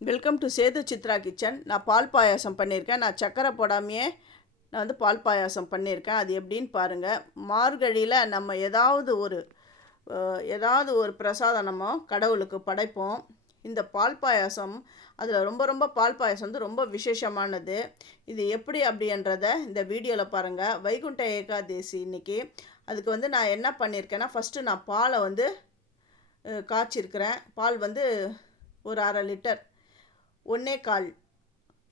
Welcome to Sethu Chitra kitchen நான் பால் பாயாசம் பண்ணியிருக்கேன். நான் சக்கரை போடாமையே நான் வந்து பால் பாயாசம் பண்ணியிருக்கேன். அது எப்படின்னு பாருங்கள் மார்கழியில் நம்ம ஏதாவது ஒரு ஏதாவது ஒரு பிரசாதம் நம்ம கடவுளுக்கு படைப்போம். இந்த பால் பாயாசம் அதில் ரொம்ப ரொம்ப பால் பாயாசம் வந்து ரொம்ப விசேஷமானது. இது எப்படி அப்படின்றத இந்த வீடியோவில் பாருங்கள் வைகுண்ட ஏகாதேசி இன்னைக்கு. அதுக்கு வந்து நான் என்ன பண்ணியிருக்கேன்னா ஃபஸ்ட்டு நான் பாலை வந்து காய்ச்சிருக்கிறேன். பால் வந்து ஒரு அரை லிட்டர். ஒன்றே கால்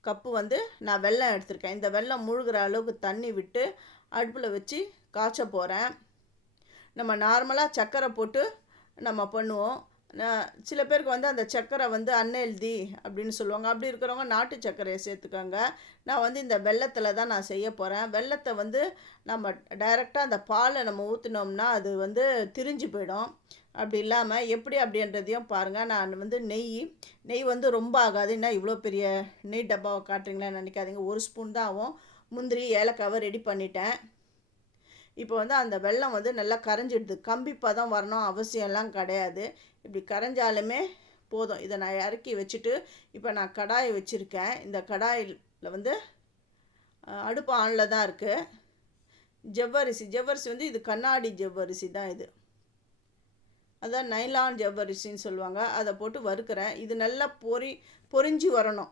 கப்பு வந்து நான் வெள்ளம் எடுத்திருக்கேன். இந்த வெள்ளம் முழுகிற அளவுக்கு தண்ணி விட்டு அடுப்பில் வச்சு காய்ச்ச போகிறேன் நம்ம நார்மலாக சர்க்கரை போட்டு நம்ம பண்ணுவோம். நான் சில பேருக்கு வந்து அந்த சர்க்கரை வந்து அன்ஹெல்தி அப்படின்னு சொல்லுவாங்க. அப்படி இருக்கிறவங்க நாட்டு சர்க்கரையை சேர்த்துக்கோங்க. நான் வந்து இந்த வெள்ளத்தில் தான் நான் செய்ய போகிறேன் வெள்ளத்தை வந்து நம்ம டைரெக்டாக அந்த பாலை நம்ம ஊற்றினோம்னா அது வந்து திரிஞ்சு போயிடும். அப்படி இல்லாமல் எப்படி அப்படின்றதையும் பாருங்கள் நான் வந்து நெய் நெய் வந்து ரொம்ப ஆகாது. என்ன இவ்வளோ பெரிய நெய் டப்பாவை காட்டுறீங்களான்னு நினைக்காதீங்க. ஒரு ஸ்பூன் தான் ஆகும். முந்திரி ஏலக்காவை ரெடி பண்ணிட்டேன். இப்போ வந்து அந்த வெள்ளம் வந்து நல்லா கரைஞ்சிடுது. கம்பி பதம் வரணும் அவசியம்லாம் கிடையாது. இப்படி கரைஞ்சாலுமே போதும். இதை நான் இறக்கி வச்சுட்டு இப்போ நான் கடாயை வச்சுருக்கேன். இந்த கடாயில் வந்து அடுப்பு ஆனில் தான் இருக்குது ஜவ்வரிசி ஜவ்வரிசி வந்து இது கண்ணாடி ஜவ்வரிசி தான் இது. அதான் நைலான் ஜவ்வரிசின்னு சொல்லுவாங்க. அதை போட்டு வறுக்கிறேன். இது நல்லா பொரி பொரிஞ்சு வரணும்.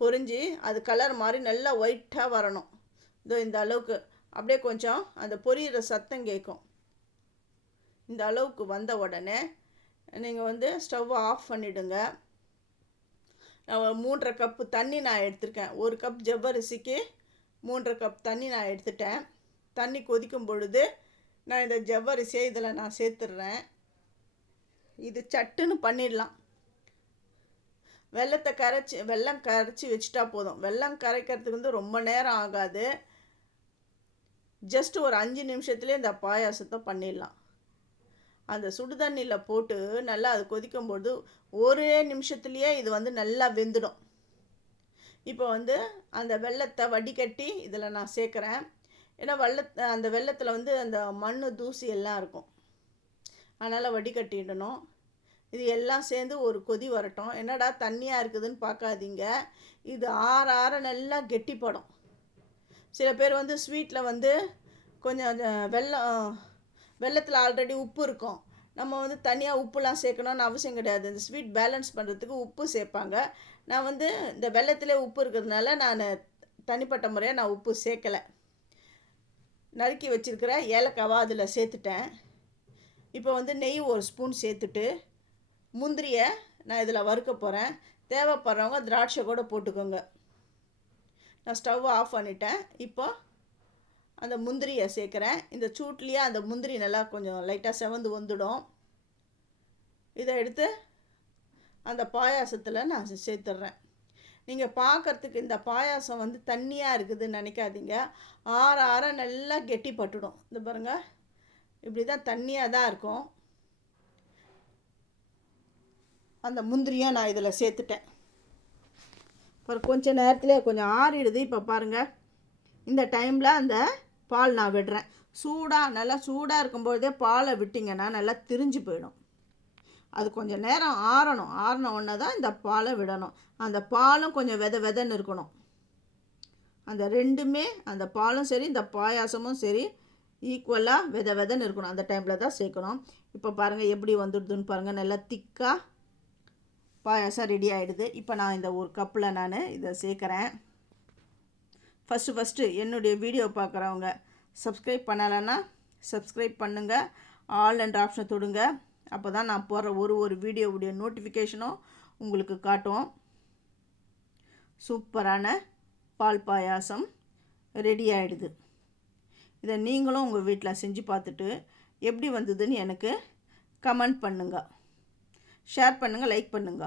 பொரிஞ்சு அது கலர் மாதிரி நல்லா ஒயிட்டாக வரணும். இதோ இந்த அளவுக்கு. அப்படியே கொஞ்சம் அந்த பொரியிற சத்தம் கேட்கும். இந்த அளவுக்கு வந்த உடனே நீங்கள் வந்து ஸ்டவ்வை ஆஃப் பண்ணிவிடுங்க நான் மூன்றரை கப்பு தண்ணி நான் எடுத்திருக்கேன். ஒரு கப் ஜவ்வரிசிக்கு மூன்றரை கப் தண்ணி நான் எடுத்துட்டேன். தண்ணி கொதிக்கும் பொழுது நான் இந்த ஜவ்வரிசியை இதில் நான் சேர்த்துடுறேன். இது சட்டுன்னு பண்ணிடலாம். வெள்ளத்தை கரைச்சி வெள்ளம் கரைச்சி வச்சுட்டா போதும். வெல்லம் கரைக்கிறதுக்கு வந்து ரொம்ப நேரம் ஆகாது. ஜஸ்ட் ஒரு அஞ்சு நிமிஷத்துலேயே இந்த பாயாசத்தை பண்ணிடலாம். அந்த சுடு தண்ணியில் போட்டு நல்லா அது கொதிக்கும்போது ஒரே நிமிஷத்துலேயே இது வந்து நல்லா வெந்துடும். இப்போ வந்து அந்த வெள்ளத்தை வடிகட்டி இதில் நான் சேர்க்குறேன். ஏன்னா வெள்ளத்தை அந்த வெள்ளத்தில் வந்து அந்த மண் தூசி எல்லாம் இருக்கும். அதனால் வடிகட்டிடணும் இது எல்லாம் சேர்ந்து ஒரு கொதி வரட்டும். என்னடா தண்ணியாக இருக்குதுன்னு பார்க்காதீங்க. இது ஆற ஆற நல்லா கெட்டிப்படும் சில பேர் வந்து ஸ்வீட்டில் வந்து கொஞ்சம் அந்த வெல்லம் வெள்ளத்தில் ஆல்ரெடி உப்பு இருக்கும். நம்ம வந்து தனியாக உப்புலாம் சேர்க்கணும்னு அவசியம் கிடையாது. இந்த ஸ்வீட் பேலன்ஸ் பண்ணுறதுக்கு உப்பு சேர்ப்பாங்க. நான் வந்து இந்த வெள்ளத்திலே உப்பு இருக்கிறதுனால நான் தனிப்பட்ட முறையாக நான் உப்பு சேர்க்கலை. நறுக்கி வச்சுருக்கிற ஏலக்காவை அதில் சேர்த்துட்டேன். இப்போ வந்து நெய் ஒரு ஸ்பூன் சேர்த்துட்டு முந்திரியை நான் இதில் வறுக்க போகிறேன் தேவைப்படுறவங்க திராட்சை கூட போட்டுக்கோங்க. நான் ஸ்டவ்வை ஆஃப் பண்ணிட்டேன். இப்போ அந்த முந்திரியை சேர்க்குறேன். இந்த சூட்லேயே அந்த முந்திரி நல்லா கொஞ்சம் லைட்டாக செவந்து வந்துடும். இதை எடுத்து அந்த பாயாசத்தில் நான் சேர்த்துட்றேன். நீங்கள் பார்க்கறதுக்கு இந்த பாயாசம் வந்து தண்ணியாக இருக்குதுன்னு நினைக்காதீங்க. ஆற ஆற நல்லா கெட்டி பட்டுடும். இந்த பாருங்கள் இப்படி தான் தண்ணியாக தான் இருக்கும். அந்த முந்திரியை நான் இதில் சேர்த்துட்டேன். அப்புறம் கொஞ்சம் நேரத்துலேயே கொஞ்சம் ஆறிடுது. இப்போ பாருங்கள் இந்த டைமில் அந்த பால் நான் விடுறேன். சூடாக நல்லா சூடாக இருக்கும்போதே பாலை விட்டிங்கன்னா நல்லா திரிஞ்சு போயிடும். அது கொஞ்சம் நேரம் ஆறணும். ஆறின உடனே தான் இந்த பாலை விடணும். அந்த பாலும் கொஞ்சம் வித விதன்னு இருக்கணும். அந்த ரெண்டுமே அந்த பாலும் சரி இந்த பாயாசமும் சரி ஈக்குவலாக வித விதன்னு இருக்கணும். அந்த டைமில் தான் சேர்க்கணும். இப்போ பாருங்கள் எப்படி வந்துடுதுன்னு பாருங்கள் நல்லா திக்காக பாயாசம் ரெடி ஆகிடுது இப்போ நான் இந்த ஒரு கப்பில் நான் இதை சேர்க்குறேன். ஃபஸ்ட்டு ஃபஸ்ட்டு என்னுடைய வீடியோ பார்க்குறவங்க சப்ஸ்கிரைப் பண்ணலைன்னா சப்ஸ்கிரைப் பண்ணுங்கள் ஆல் அண்ட் ஆப்ஷனை தொடுங்க. அப்போ தான் நான் போடுற ஒரு ஒரு வீடியோவுடைய நோட்டிஃபிகேஷனும் உங்களுக்கு காட்டும். சூப்பரான பால் பாயாசம் ரெடி ஆகிடுது இதை நீங்களும் உங்கள் வீட்டில் செஞ்சு பார்த்துட்டு எப்படி வந்ததுன்னு எனக்கு கமெண்ட் பண்ணுங்கள் ஷேர் பண்ணுங்கள் லைக் பண்ணுங்கள்